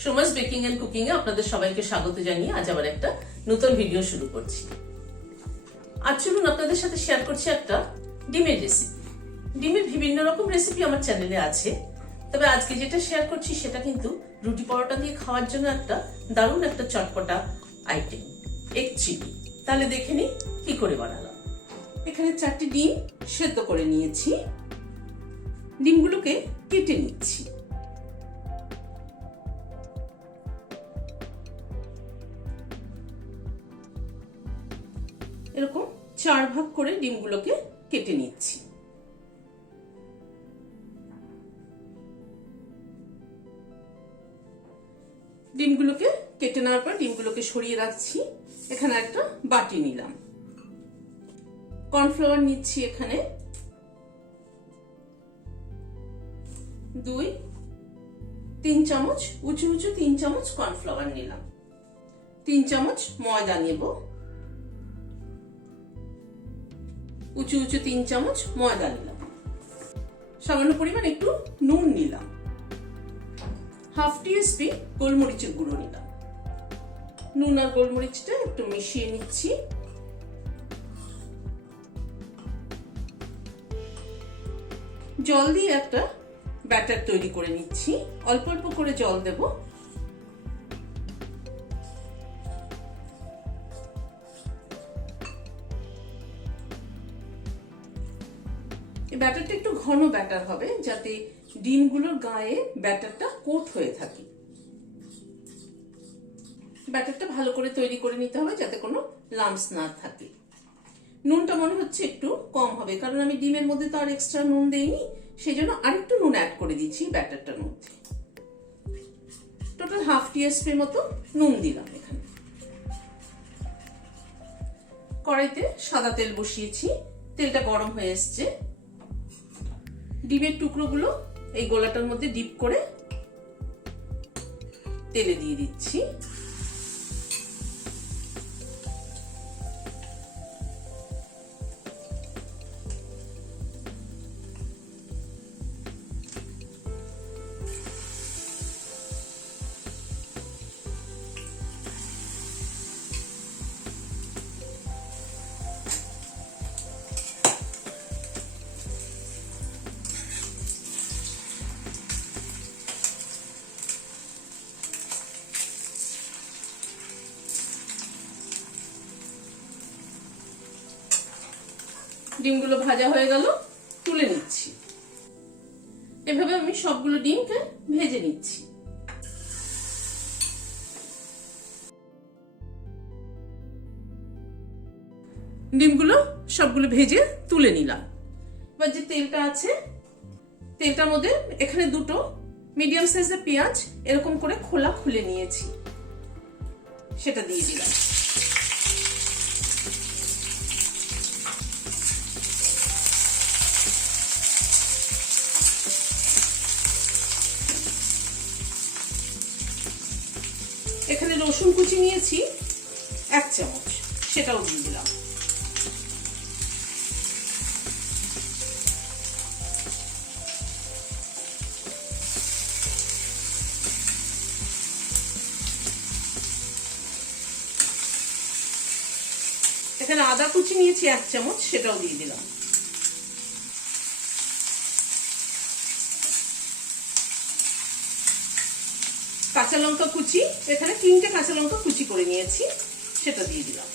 Soma's baking and cooking এ আপনাদের সবাইকে স্বাগত জানিয়ে আজ আবার একটা নতুন ভিডিও শুরু করছি। আজ চলুন আপনাদের সাথে শেয়ার করছি একটা ডিমের রেসিপি। ডিমের বিভিন্ন রকম রেসিপি আমার চ্যানেলে আছে, তবে আজকে যেটা শেয়ার করছি সেটা কিন্তু রুটি পরোটা দিয়ে খাওয়ার জন্য একটা দারুণ একটা চটপটা আইটেম, এগ চিলি। তাহলে দেখে নিই কি করে বানালাম। এখানে 4টি ডিম সেদ্ধ করে নিয়েছি, ডিমগুলোকে কেটে নিচ্ছি। এরকম 4 ভাগ করে ডিমগুলোকে কেটে নিচ্ছি। ডিমগুলোকে কেটে নেওয়ার পর ডিমগুলোকে সরিয়ে রাখছি। এখানে একটা বাটি নিলাম, কর্নফ্লাওয়ার নিচ্ছি। এখানে 2-3 চামচ উঁচু 3 চামচ কর্নফ্লাওয়ার নিলাম। 3 চামচ ময়দা নেব, উঁচু 3 চামচ ময়দা নিলাম। সামান্য পরিমাণ একটু নুন নিলাম, হাফ টিস্পুন গোলমরিচের গুঁড়ো নিলাম। নুন আর গোলমরিচটা একটু মিশিয়ে নিচ্ছি। জল দিয়ে একটা ব্যাটার তৈরি করে নিচ্ছি। অল্প অল্প করে জল দেব। এই ব্যাটারটা একটু ঘন ব্যাটার হবে, যাতে ডিমগুলোর গায়ে ব্যাটারটা কোট হয়ে থাকে। ব্যাটারটা ভালো করে তৈরি করে নিতে হবে, যাতে কোনো লাম্পস না থাকে। নুনটা মনে হচ্ছে একটু কম হবে, কারণ আমি ডিমের মধ্যে তো আর এক্সট্রা নুন দেইনি, সেই জন্য আরেকটু নুন অ্যাড করে দিচ্ছি ব্যাটারটার মধ্যে। টোটাল হাফ টিস্পুন মতো নুন দিলাম। এখানে কড়াইতে সাদা তেল বসিয়েছি, তেলটা গরম হয়ে এসছে। ডিমের টুকরোগুলো এই গোলাটার মধ্যে ডিপ করে তেলে দিয়ে দিচ্ছি। ডিমগুলো ভাজা হয়ে গেল, তুলে নিচ্ছি। এভাবে আমি সবগুলো ডিমকে ভেজে নিচ্ছি। ডিমগুলো সবগুলো ভেজে তুলে নিলাম। এবার যে তেলটা আছে, তেলটার মধ্যে এখানে 2টো মিডিয়াম সাইজের পেঁয়াজ এরকম করে খোলা খুলে নিয়েছি, সেটা দিয়ে দিলাম। এখানে রসুন কুচি নিয়েছি 1 চামচ, সেটাও দিয়ে দিলাম। এখানে আদা কুচি নিয়েছি 1 চামচ, সেটাও দিয়ে দিলাম। কাঁচা লঙ্কা কুচি, এখানে 3টে কাঁচা লঙ্কা কুচি করে নিয়েছি, সেটা দিয়ে দিলাম।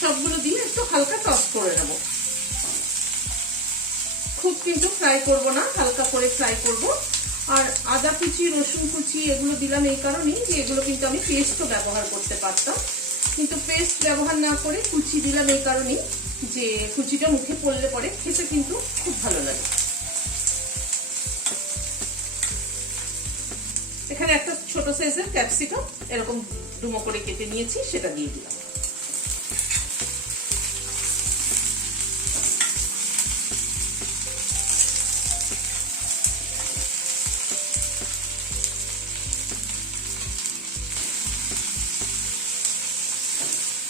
সবগুলো দিয়ে একটু হালকা টস করে নেব। খুব কিন্তু ফ্রাই করব না, হালকা করে ফ্রাই করব। আর আদা কুচি রসুন কুচি এগুলো দিলাম এই কারণেই যে এগুলো কিন্তু আমি পেস্টও ব্যবহার করতে পারতাম, কিন্তু পেস্ট ব্যবহার না করে কুচি দিলাম এই কারণেই যে কুচিটা মুখে পড়লে পরে খেতে কিন্তু খুব ভালো লাগে। এখানে একটা ছোট সাইজের ক্যাপসিকাম এরকম ডুমো করে কেটে নিয়েছি, সেটা দিয়ে দিলাম।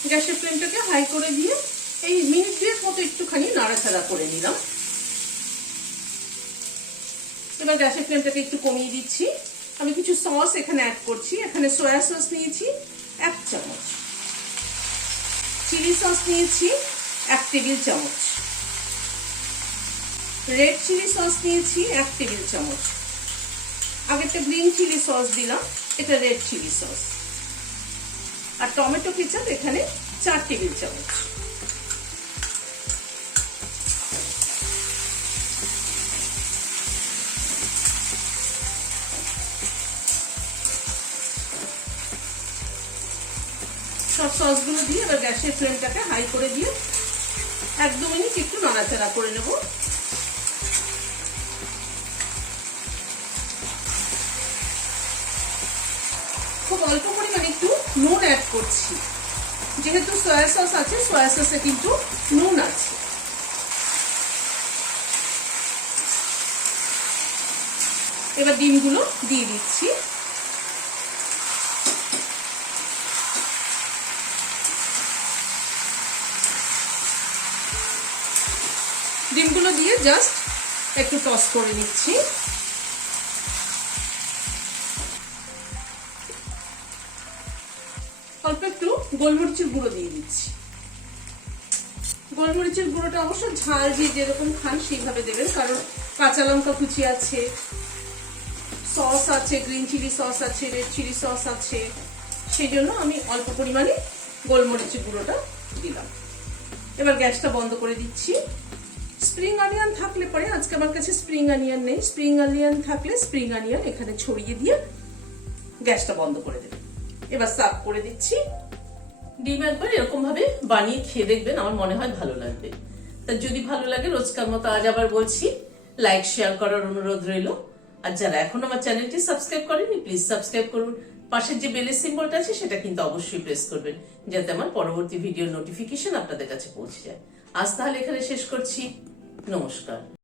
গ্যাসের ফ্লেমটাকে হাই করে দিয়ে এই মিনিট 2 মতো একটুখানি নাড়াচাড়া করে নিলাম। এবার গ্যাসের ফ্লেমটাকে একটু কমিয়ে দিচ্ছি। আমি কিছু সস এখানে অ্যাড করছি। এখানে সয়া সস নিয়েছি 1 চামচ, চিলি সস নিয়েছি 1 টেবিল চামচ, রেড চিলি সস নিয়েছি 1 টেবিল চামচ, আগেরটা গ্রিন চিলি সস দিলাম, এটা রেড চিলি সস, আর টমেটো কেচাপ এখানে 4 টেবিল চামচ। সব সসগুলো দিয়ে এবার গ্যাসের ফ্লেমটাকে হাই করে দিয়ে 1-2 মিনিট একটু নাড়াচাড়া করে নেব। খুব অল্প পরিমাণে একটু নুন অ্যাড করছি, যেহেতু সয়া সস আছে, সয়া সসে কিন্তু নুন আছে। এবার ডিমগুলো দিয়ে দিচ্ছি। ডিমগুলো দিয়ে জাস্ট একটু টস করে নিচ্ছি। অল্প একটু গোলমরিচের গুঁড়ো দিয়ে দিচ্ছি। গোলমরিচের গুঁড়োটা অবশ্য ঝাল যে যেরকম খান সেইভাবে দেবেন, কারণ কাঁচা লঙ্কা কুচি আছে, সস আছে, গ্রিন চিলি সস আছে, রেড চিলি সস আছে, সেই জন্য আমি অল্প পরিমাণে গোলমরিচের গুঁড়োটা দিলাম। এবার গ্যাসটা বন্ধ করে দিচ্ছি। স্প্রিং অনিয়ন থাকলে পরে, আজকে আমার কাছে স্প্রিং অনিয়ন নেই, স্প্রিং অনিয়ন থাকলে স্প্রিং অনিয়ন এখানে ছড়িয়ে দিয়ে গ্যাসটা বন্ধ করে দেবেন। এবার সার্ভ করে দিচ্ছি। ডিম একবার এরকম ভাবে বানিয়ে খেয়ে দেখবেন, আমার মনে হয় ভালো লাগবে। তা যদি ভালো লাগে, রোজকার মতো আজ আবার বলছি, লাইক শেয়ার করার অনুরোধ রইল। আর যারা এখন আমার চ্যানেলটি সাবস্ক্রাইব করেনি, প্লিজ সাবস্ক্রাইব করুন। পাশের যে বেলের সিম্বলটা আছে সেটা কিন্তু অবশ্যই প্রেস করবেন, যাতে আমার পরবর্তী ভিডিওর নোটিফিকেশন আপনাদের কাছে পৌঁছে যায়। আজ তাহলে এখানে শেষ করছি। নমস্কার।